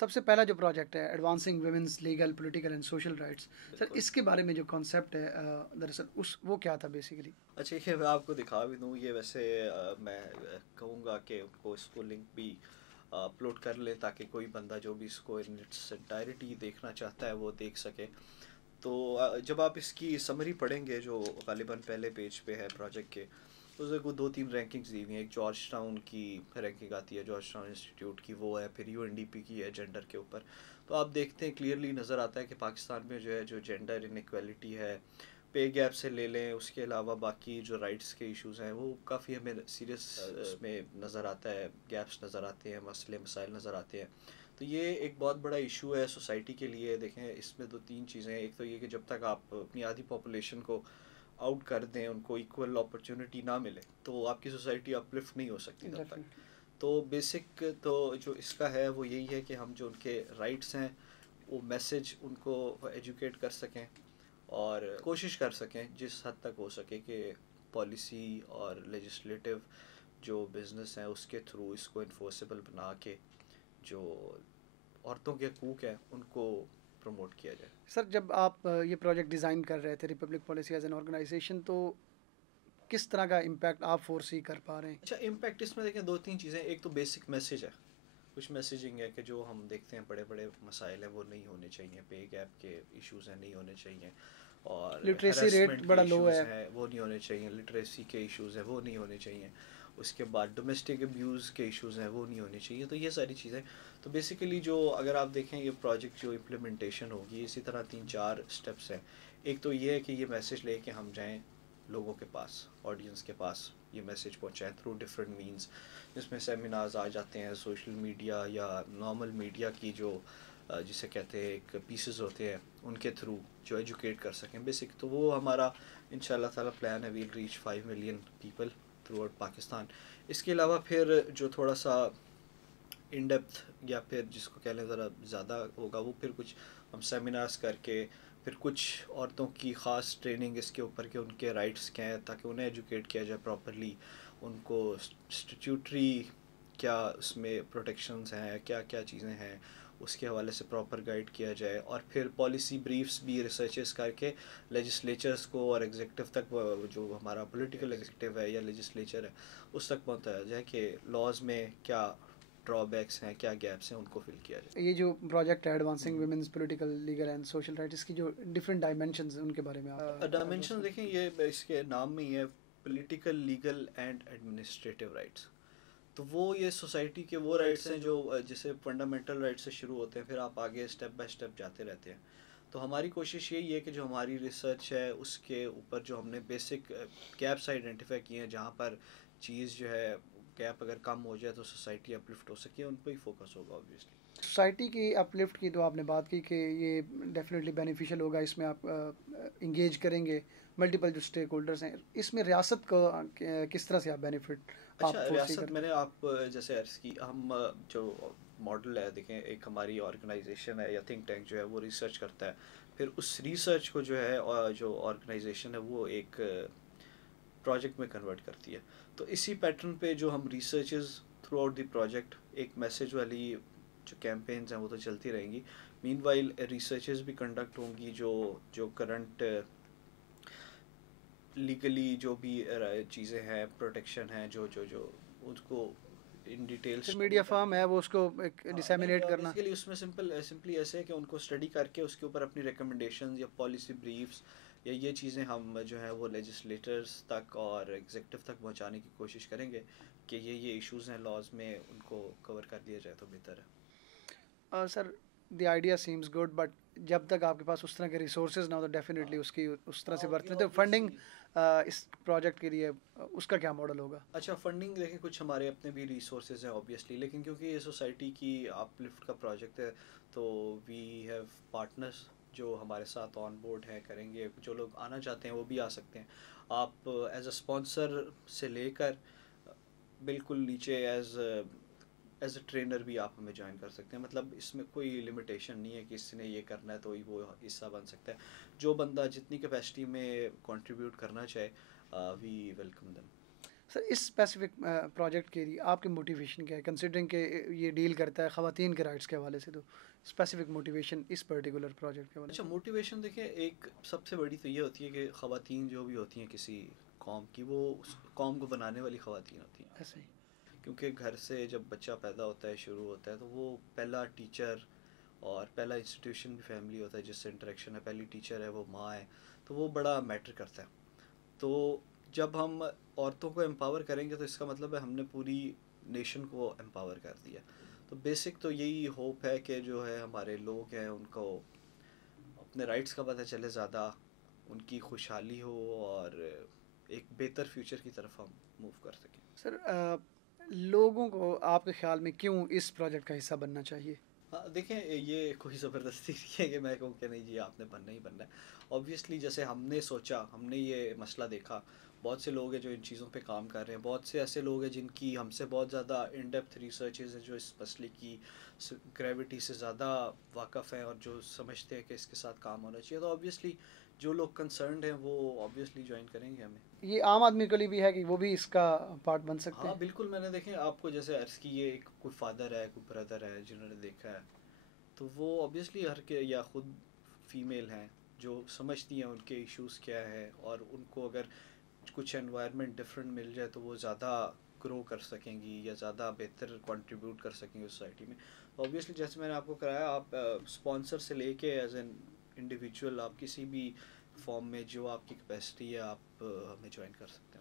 سب سے پہلا جو پروجیکٹ ہے advancing women's legal political and social rights, sir اس کے بارے میں جو کانسیپٹ ہے دراصل وہ کیا تھا بیسیکلی؟ اچھا یہ میں آپ کو دکھا بھی دوں، یہ ویسے میں کہوں گا کہ اس کو لنک بھی اپلوڈ کر لیں تاکہ کوئی بندہ جو بھی اس کو ان اٹس انٹائرٹی دیکھنا چاہتا ہے وہ دیکھ سکے. تو جب آپ اس کی سمری پڑھیں گے جو غالباً پہلے پیج پہ ہے پروجیکٹ کے، تو اس کو 2-3 رینکنگز دی ہوئی ہیں. ایک جارج ٹاؤن کی رینکنگ آتی ہے، جارج ٹاؤن انسٹیٹیوٹ کی وہ ہے، پھر UNDP کی ہے جینڈر کے اوپر. تو آپ دیکھتے ہیں کلیئرلی نظر آتا ہے کہ پاکستان میں جو ہے جو جینڈر انیکویلٹی ہے، پے گیپ سے لے لیں، اس کے علاوہ باقی جو رائٹس کے ایشوز ہیں وہ کافی ہمیں سیریس اس میں نظر آتا ہے، گیپس نظر آتے ہیں، مسائل نظر آتے ہیں. تو یہ ایک بہت بڑا ایشو ہے سوسائٹی کے لیے. دیکھیں اس میں 2-3 چیزیں ہیں. ایک تو یہ کہ جب تک آپ اپنی آدھی پاپولیشن کو آؤٹ کر دیں، ان کو ایکول اپرچونٹی نہ ملے، تو آپ کی سوسائٹی اپلفٹ نہیں ہو سکتی تب تک. تو بیسک تو جو اس کا ہے وہ یہی ہے کہ ہم جو ان کے رائٹس ہیں وہ میسج ان کو ایجوکیٹ کر سکیں اور کوشش کر سکیں جس حد تک ہو سکے کہ پالیسی اور لیجسلیٹو جو بزنس ہیں اس کے تھرو اس کو انفورسیبل بنا کے جو عورتوں کے حقوق ہیں ان کو پروموٹ کیا جائے. سر جب آپ یہ پروجیکٹ ڈیزائن کر رہے تھے republic policy as an organization, تو کس طرح کا امپیکٹ آپ فورسی کر پا رہے ہیں؟ اچھا امپیکٹ اس میں دیکھیں 2-3 چیزیں. ایک تو بیسک میسیج ہے، کچھ میسیجنگ ہے کہ جو ہم دیکھتے ہیں بڑے بڑے مسائل ہیں وہ نہیں ہونے چاہیے، پے گیپ کے ایشوز ہیں نہیں ہونے چاہیے، اور لٹریسی ریٹ بڑا لو ہے وہ نہیں ہونے چاہیے، لٹریسی کے ایشوز ہیں وہ نہیں ہونے چاہیے، اس کے بعد ڈومیسٹک ابیوز کے ایشوز ہیں وہ نہیں ہونے چاہیے. تو یہ ساری چیزیں تو بیسیکلی جو اگر آپ دیکھیں یہ پروجیکٹ جو امپلیمنٹیشن ہوگی اسی طرح 3-4 اسٹیپس ہیں. ایک تو یہ ہے کہ یہ میسیج لے کے ہم جائیں لوگوں کے پاس، آڈینس کے پاس، یہ میسیج پہنچائیں تھرو ڈفرینٹ مینس، جس میں سیمینارز آ جاتے ہیں، سوشل میڈیا یا نارمل میڈیا کی جو جسے کہتے ہیں ایک پیسز ہوتے ہیں ان کے تھرو جو ایجوکیٹ کر سکیں بیسک. تو وہ ہمارا انشاءاللہ تعالیٰ پلان ہے، we'll reach 5 million people throughout Pakistan. اس کے علاوہ پھر جو تھوڑا سا ان ڈیپتھ یا پھر جس کو کہہ لیں ذرا زیادہ ہوگا وہ پھر کچھ ہم سیمینارز کر کے پھر کچھ عورتوں کی خاص ٹریننگ اس کے اوپر کہ ان کے رائٹس کیا ہیں تاکہ انہیں ایجوکیٹ کیا جائے پراپرلی، ان کو اسٹیٹیوٹری کیا اس میں پروٹیکشنز ہیں، کیا کیا چیزیں ہیں اس کے حوالے سے پراپر گائیڈ کیا جائے. اور پھر پالیسی بریفس بھی ریسرچز کر کے لیجسلیچرز کو اور ایگزیکٹو تک جو ہمارا پولیٹیکل ایگزیکٹو ہے یا لیجسلیچر ہے اس تک پہنچایا جائے کہ لاز میں کیا ڈرا بیکس ہیں، کیا گیپس ہیں، ان کو فل کیا جائے. یہ جو پروجیکٹ ہے advancing women's political legal and social rights کی جو ڈفرینٹ ڈائمینشنز ہیں ان کے بارے میں آپ ڈائمینشن دیکھیں یہ اس کے نام میں ہی ہے political legal and administrative rights. تو وہ یہ سوسائٹی کے وہ رائٹس ہیں جو جسے فنڈامنٹل رائٹس سے شروع ہوتے ہیں، پھر آپ آگے اسٹیپ بائی اسٹیپ جاتے رہتے ہیں. تو ہماری کوشش یہی ہے کہ جو ہماری ریسرچ ہے اس کے اوپر جو ہم نے بیسک گیپس آئیڈینٹیفائی کیے ہیں جہاں پر چیز جو ہے گیپ اگر کم ہو جائے تو سوسائٹی اپلفٹ ہو سکے، ان پہ ہی فوکس ہوگا آبویسلی. سوسائٹی کی اپلفٹ کی تو آپ نے بات کی کہ یہ ڈیفینیٹلی بینیفیشیل ہوگا، اس میں آپ انگیج کریں گے ملٹیپل جو اسٹیک ہولڈرز ہیں. اس میں ریاست کو کس طرح سے آپ بینیفٹ؟ اچھا ریاست میں نے آپ جیسے عرض کی ہم جو ماڈل ہے دیکھیں ایک ہماری آرگنائزیشن ہے یا تھنک ٹینک جو ہے وہ ریسرچ کرتا ہے، پھر اس ریسرچ کو جو ہے جو آرگنائزیشن ہے وہ ایک پروجیکٹ میں کنورٹ کرتی ہے. تو اسی پیٹرن پہ جو ہم researches through out the project ایک میسیج والی جو کیمپینز ہیں وہ تو چلتی رہیں گی. مین وائل ریسرچز بھی کنڈکٹ ہوں گی جو کرنٹ لیگلی جو بھی چیزیں ہیں پروٹیکشن ہیں جو اس کو ان ڈیٹیلس میڈیا فارم ہے وہ اس کو ڈسیمینیٹ کرنا. بیسیکلی اس میں سمپلی ایسے ہے کہ ان کو اسٹڈی کر کے اس کے اوپر اپنی ریکمنڈیشنز یا پالیسی بریفس یا یہ چیزیں ہم جو ہے وہ لیجسلیٹرز تک اور ایگزیکٹو تک پہنچانے کی کوشش کریں گے کہ یہ ایشوز ہیں لاز میں ان کو کور کر دیا جائے تو بہتر ہے. Sir the idea seems good, but جب تک آپ کے پاس اس طرح کے ریسورسز نہ ہو تو ڈیفینیٹلی اس کی اس طرح سے برتنے تو فنڈنگ اس پروجیکٹ کے لیے اس کا کیا ماڈل ہوگا؟ اچھا فنڈنگ دیکھیں کچھ ہمارے اپنے بھی ریسورسز ہیں آبویسلی، لیکن کیونکہ یہ سوسائٹی کی اپ لفٹ کا پروجیکٹ ہے تو وی ہیو پارٹنرز جو ہمارے ساتھ آن بورڈ ہیں کریں گے. جو لوگ آنا چاہتے ہیں وہ بھی آ سکتے ہیں. آپ ایز اے اسپانسر سے لے کر بالکل نیچے ایز اے ٹرینر بھی آپ ہمیں جوائن کر سکتے ہیں. مطلب اس میں کوئی لمیٹیشن نہیں ہے کہ اس نے یہ کرنا ہے تو وہ حصہ بن سکتا ہے. جو بندہ جتنی کیپیسٹی میں کنٹریبیوٹ کرنا چاہے وی ویلکم دم. سر اس اسپیسیفک پروجیکٹ کے لیے آپ کی موٹیویشن کیا ہے، کنسیڈرنگ کہ یہ ڈیل کرتا ہے خواتین کے رائٹس کے حوالے سے، تو اسپیسیفک موٹیویشن اس پرٹیکولر پروجیکٹ کے حوالے اچھا، موٹیویشن دیکھیں ایک سب سے بڑی تو یہ ہوتی ہے کہ خواتین جو بھی ہوتی ہیں کسی قوم کی، وہ اس قوم کو بنانے والی خواتین ہوتی ہیں. ایسے ہی کیونکہ گھر سے جب بچہ پیدا ہوتا ہے، شروع ہوتا ہے، تو وہ پہلا ٹیچر اور پہلا انسٹیٹیوشن بھی فیملی ہوتا ہے جس سے انٹریکشن ہے. پہلی ٹیچر ہے وہ ماں ہے، تو وہ بڑا میٹر کرتا ہے. تو جب ہم عورتوں کو امپاور کریں گے تو اس کا مطلب ہے ہم نے پوری نیشن کو امپاور کر دیا. تو بیسک تو یہی ہوپ ہے کہ جو ہے ہمارے لوگ ہیں ان کو اپنے رائٹس کا پتہ چلے زیادہ، ان کی خوشحالی ہو اور ایک بہتر فیوچر کی طرف ہم موو کر سکیں. سر لوگوں کو آپ کے خیال میں کیوں اس پروجیکٹ کا حصہ بننا چاہیے؟ ہاں دیکھیں، یہ کوئی زبردستی نہیں ہے کہ میں کہوں کہ نہیں جی آپ نے بننا ہی بننا ہے. آبویسلی جیسے ہم نے سوچا، ہم نے یہ مسئلہ دیکھا، بہت سے لوگ ہیں جو ان چیزوں پہ کام کر رہے ہیں، بہت سے ایسے لوگ ہیں جن کی ہم سے بہت زیادہ ان ڈیپتھ ریسرچز ہیں، جو اس مسئلے کی گریوٹی سے زیادہ واقف ہیں اور جو سمجھتے ہیں کہ اس کے ساتھ کام ہونا چاہیے. تو آبویسلی جو لوگ کنسرنڈ ہیں وہ آبویسلی جوائن کریں گے ہمیں. یہ عام آدمی کے لیے بھی ہے کہ وہ بھی اس کا پارٹ بن سکتے ہاں ہیں؟ بالکل، میں نے دیکھیں آپ کو جیسے عرض کی، یہ ایک کوئی فادر ہے، کوئی بردر ہے جنہوں نے دیکھا ہے، تو وہ آبویسلی ہر کے یا خود فیمیل ہیں جو سمجھتی ہیں ان کے ایشوز کیا ہے، اور ان کو اگر کچھ انوائرمنٹ ڈفرینٹ مل جائے تو وہ زیادہ گرو کر سکیں گی یا زیادہ بہتر کنٹریبیوٹ کر سکیں گی سوسائٹی میں. آبویسلی جیسے میں نے آپ کو کرایا، آپ اسپانسر سے لے کے ایز این انڈیویجول آپ کسی بھی فارم میں جو آپ کی کیپیسٹی ہے آپ ہمیں جوائن کر سکتے ہیں.